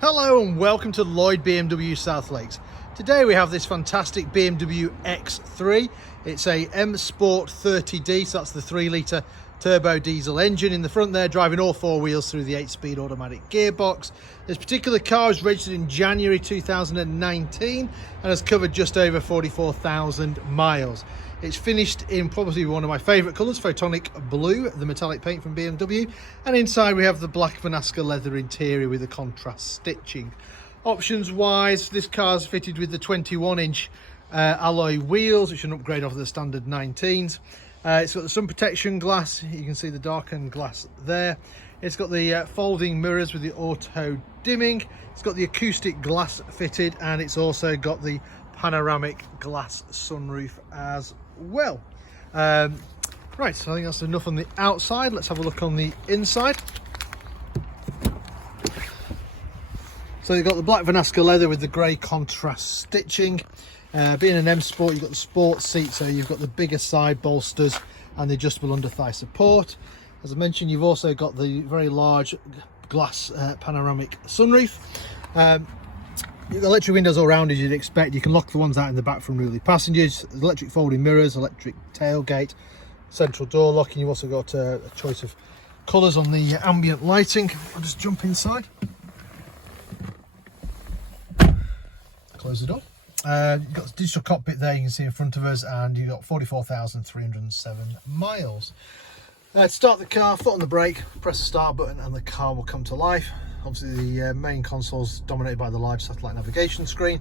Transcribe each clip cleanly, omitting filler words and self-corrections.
Hello and welcome to Lloyd BMW South Lakes. Today we have this fantastic BMW X3. It's a M Sport 30D, so that's the 3-litre turbo diesel engine in the front there, driving all four wheels through the 8-speed automatic gearbox. This particular car was registered in January 2019 and has covered just over 44,000 miles. It's finished in probably one of my favourite colours, Phytonic Blue, the metallic paint from BMW. And inside we have the black Vernasca leather interior with the contrast stitching. Options wise, this car's fitted with the 21-inch alloy wheels, which are an upgrade off the standard 19s. It's got the sun protection glass, you can see the darkened glass there. It's got the folding mirrors with the auto dimming. It's got the acoustic glass fitted, and it's also got the panoramic glass sunroof as well. Right, so I think that's enough on the outside. Let's have a look on the inside. So you've got the black Vernasca leather with the grey contrast stitching. Being an M Sport, you've got the sports seat, so you've got the bigger side bolsters and the adjustable under thigh support. As I mentioned, you've also got the very large glass panoramic sunroof. You've got electric windows all around as you'd expect. You can lock the ones out in the back for unruly passengers. There's electric folding mirrors, electric tailgate, central door locking. You've also got a choice of colours on the ambient lighting. I'll just jump inside. Close the door. You've got the digital cockpit there, you can see in front of us, and you've got 44,307 miles. To start the car, foot on the brake, press the start button and the car will come to life. Obviously the main console is dominated by the large satellite navigation screen.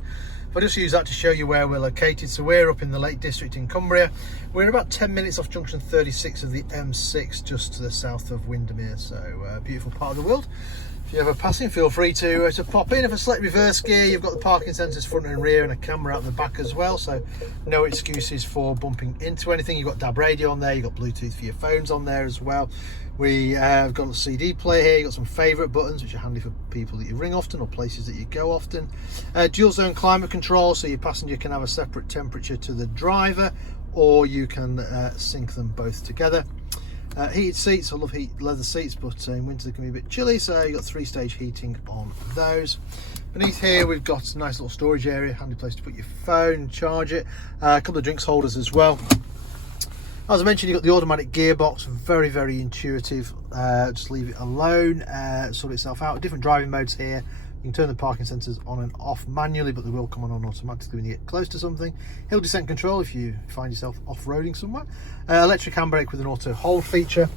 If I just use that to show you where we're located, so we're up in the Lake District in Cumbria. We're about 10 minutes off junction 36 of the M6, just to the south of Windermere, so a beautiful part of the world. If you're ever passing, feel free to pop in. If a select reverse gear, you've got the parking sensors front and rear and a camera out the back as well, so no excuses for bumping into anything. You've got DAB radio on there, you've got Bluetooth for your phones on there as well. We have got a CD player here, you've got some favourite buttons which are handy for people that you ring often or places that you go often. Dual zone climate control, so your passenger can have a separate temperature to the driver, or you can sync them both together. Heated seats, I love heated leather seats, but in winter they can be a bit chilly, so you've got 3-stage heating on those. Beneath here we've got a nice little storage area, handy place to put your phone, charge it, a couple of drinks holders as well. As I mentioned, you've got the automatic gearbox, very intuitive. Just leave it alone, sort itself out. Different driving modes here. You can turn the parking sensors on and off manually, but they will come on automatically when you get close to something. Hill descent control if you find yourself off-roading somewhere. Electric handbrake with an auto hold feature.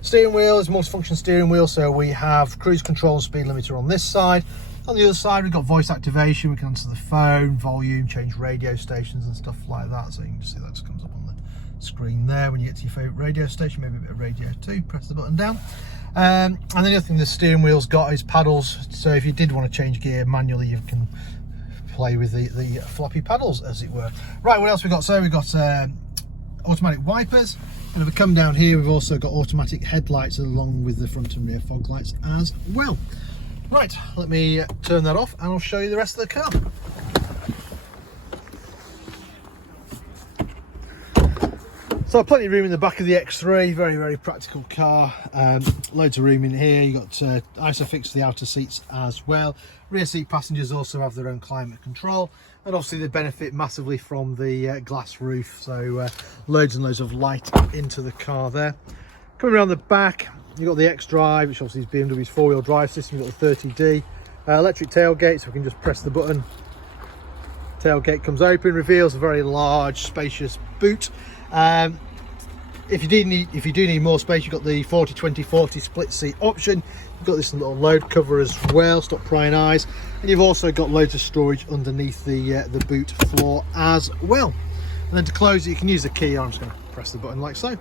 Steering wheel is multi-function steering wheel, so we have cruise control and speed limiter on this side. On the other side we've got voice activation, we can answer the phone, volume, change radio stations and stuff like that, so you can just see that just comes up on the screen there. When you get to your favourite radio station, maybe a bit of radio 2, press the button down. And then the other thing the steering wheel's got is paddles, so if you did want to change gear manually, you can play with the floppy paddles, as it were. Right, what else we got? So we've got automatic wipers, and if we come down here we've also got automatic headlights along with the front and rear fog lights as well. Right, let me turn that off and I'll show you the rest of the car. So plenty of room in the back of the X3, very practical car. Loads of room in here. You've got ISOFIX for the outer seats as well. Rear seat passengers also have their own climate control, and obviously they benefit massively from the glass roof, so loads and loads of light into the car there. Coming around the back, you've got the xDrive, which obviously is BMW's 4-wheel drive system. You've got the 30D. Electric tailgate, so we can just press the button. Tailgate comes open, reveals a very large, spacious boot. If you do need more space, you've got the 40-20-40 split seat option. You've got this little load cover as well, stop prying eyes, and you've also got loads of storage underneath the boot floor as well. And then to close it, you can use the key. I'm just going to press the button like so.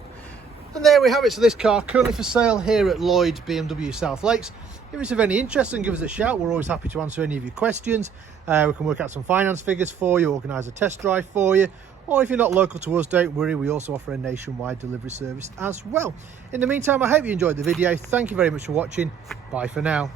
And there we have it. So this car currently for sale here at Lloyd BMW South Lakes. If it's of any interest, then give us a shout. We're always happy to answer any of your questions. We can work out some finance figures for you, organise a test drive for you. Or if you're not local to us, don't worry, we also offer a nationwide delivery service as well. In the meantime, I hope you enjoyed the video. Thank you very much for watching. Bye for now.